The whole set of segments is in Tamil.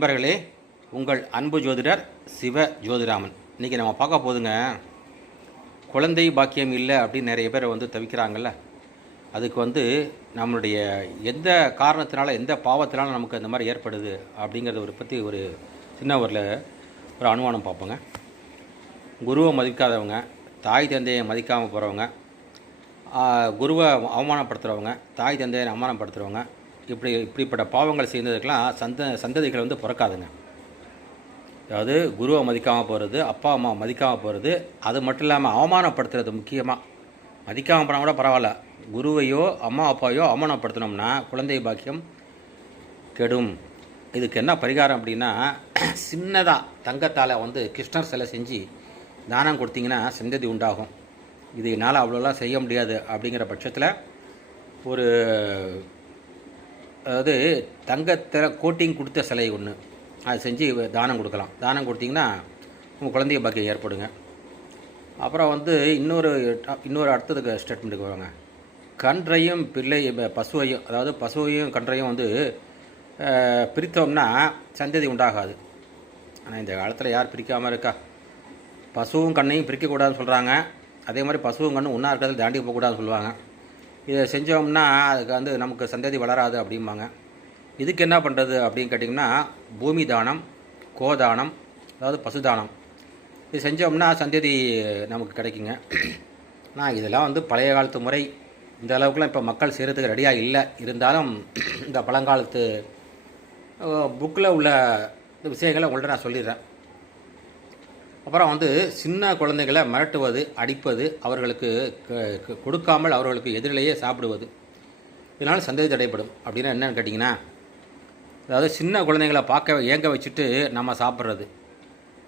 நண்பர்களே, உங்கள் அன்பு ஜோதிடர் சிவ ஜோதிராமன். இன்றைக்கி நம்ம பார்க்க போதுங்க, குழந்தை பாக்கியம் இல்லை அப்படின்னு நிறைய பேர் தவிக்கிறாங்கல்ல. அதுக்கு நம்மளுடைய எந்த காரணத்தினால, எந்த பாவத்தினால நமக்கு அந்த மாதிரி ஏற்படுது அப்படிங்கிறத பற்றி ஒரு சின்ன ஒரு அனுமானம் பார்ப்போங்க. குருவை மதிக்காதவங்க, தாய் தந்தையை மதிக்காமல் போகிறவங்க, குருவை அவமானப்படுத்துகிறவங்க, தாய் தந்தையை அவமானப்படுத்துகிறவங்க, இப்படிப்பட்ட பாவங்கள் செய்ததுக்கெல்லாம் சந்ததிகள் பிறக்காதுங்க. அதாவது குருவை மதிக்காமல் போகிறது, அப்பா அம்மா மதிக்காமல் போகிறது, அது மட்டும் இல்லாமல் அவமானப்படுத்துறது. முக்கியமாக மதிக்காமல் போனால் கூட பரவாயில்ல, குருவையோ அம்மா அப்பாவையோ அவமானப்படுத்தினோம்னா குழந்தை பாக்கியம் கெடும். இதுக்கு என்ன பரிகாரம் அப்படின்னா, சின்னதாக தங்கத்தால் கிருஷ்ணர் சிலை செஞ்சு தானம் கொடுத்தீங்கன்னா சந்ததி உண்டாகும். இது என்னால் அவ்வளோலாம் செய்ய முடியாது அப்படிங்கிற பட்சத்தில் ஒரு அதாவது தங்கத்தில் கோட்டிங் கொடுத்த சிலை ஒன்று அது செஞ்சு தானம் கொடுக்கலாம். தானம் கொடுத்தீங்கன்னா உங்கள் குழந்தைய பாக்கியம் ஏற்படுங்க. அப்புறம் இன்னொரு அடுத்ததுக்கு ஸ்டேட்மெண்ட்டுக்கு வருவாங்க. கன்றையும் பசுவையும், அதாவது பசுவையும் கன்றையும் பிரித்தோம்னா சந்ததி உண்டாகாது. ஆனால் இந்த காலத்தில் யார் பிரிக்காமல் இருக்கா? பசுவும் கண்ணையும் பிரிக்கக்கூடாதுன்னு சொல்கிறாங்க. அதே மாதிரி பசுவும் கண்ணும் ஒன்றா இருக்கிறது தாண்டி போகக்கூடாதுன்னு சொல்லுவாங்க. இதை செஞ்சோம்னா அதுக்கு நமக்கு சந்ததி வளராது அப்படிம்பாங்க. இதுக்கு என்ன பண்ணுறது அப்படின்னு கேட்டிங்கன்னா, பூமி தானம், கோதானம், அதாவது பசுதானம், இது செஞ்சோம்னா சந்ததி நமக்கு கிடைக்குங்க. ஆனால் இதெல்லாம் பழைய காலத்து முறை. இந்த அளவுக்குலாம் இப்போ மக்கள் செய்கிறதுக்கு ரெடியாக இல்லை. இருந்தாலும் இந்த பழங்காலத்து புக்கில் உள்ள விஷயங்களை உங்கள்கிட்ட நான் சொல்லிடுறேன். அப்புறம் சின்ன குழந்தைகளை மிரட்டுவது, அடிப்பது, அவர்களுக்கு கொடுக்காமல் அவர்களுக்கு எதிரிலேயே சாப்பிடுவது, இதனால் சந்ததி தடைப்படும். அப்படின்னா என்னென்னு கேட்டிங்கன்னா, அதாவது சின்ன குழந்தைங்களை ஏங்க வச்சுட்டு நம்ம சாப்பிட்றது,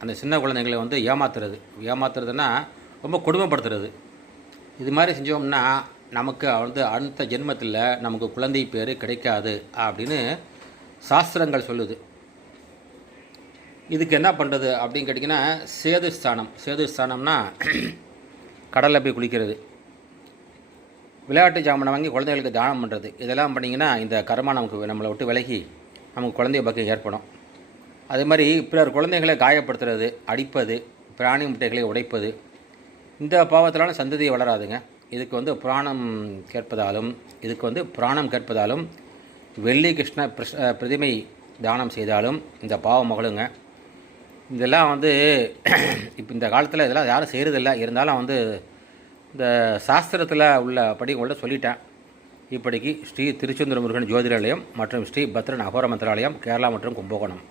அந்த சின்ன குழந்தைங்களை ஏமாத்துறது. ஏமாத்துறதுன்னா ரொம்ப கொடுமைப்படுத்துறது. இது மாதிரி செஞ்சோம்னா நமக்கு அடுத்த ஜென்மத்தில் நமக்கு குழந்தை பேர் கிடைக்காது அப்படின்னு சாஸ்திரங்கள் சொல்லுது. இதுக்கு என்ன பண்ணுறது அப்படின்னு கேட்டிங்கன்னா, சேது ஸ்தானம்னா கடலில் போய் குளிக்கிறது, விளையாட்டு ஜாமானை வாங்கி குழந்தைகளுக்கு தானம் பண்ணுறது, இதெல்லாம் பண்ணிங்கன்னா இந்த கர்மா நம்மளை விட்டு விலகி நமக்கு குழந்தை பாக்கியம் ஏற்படும். அதே மாதிரி பிறர் குழந்தைகளை காயப்படுத்துறது, அடிப்பது, பிராணி முட்டைகளை உடைப்பது, இந்த பாவத்திலான சந்ததியை வளராதுங்க. இதுக்கு புராணம் கேட்பதாலும் வெள்ளி கிருஷ்ண பிரதிமை தானம் செய்தாலும் இந்த பாவம் மகளுங்க. இதெல்லாம் இப்போ இந்த காலத்தில் இதெல்லாம் யாரும் செய்கிறதில்ல. இருந்தாலும் இந்த சாஸ்திரத்தில் உள்ள படி உங்கள்கிட்ட சொல்லிட்டேன். இப்படிக்கு ஸ்ரீ திருச்செந்தூர் முருகன் ஜோதிடாலயம் மற்றும் ஸ்ரீ பத்ரன் அகோர மந்திராலயம், கேரளா மற்றும் கும்பகோணம்.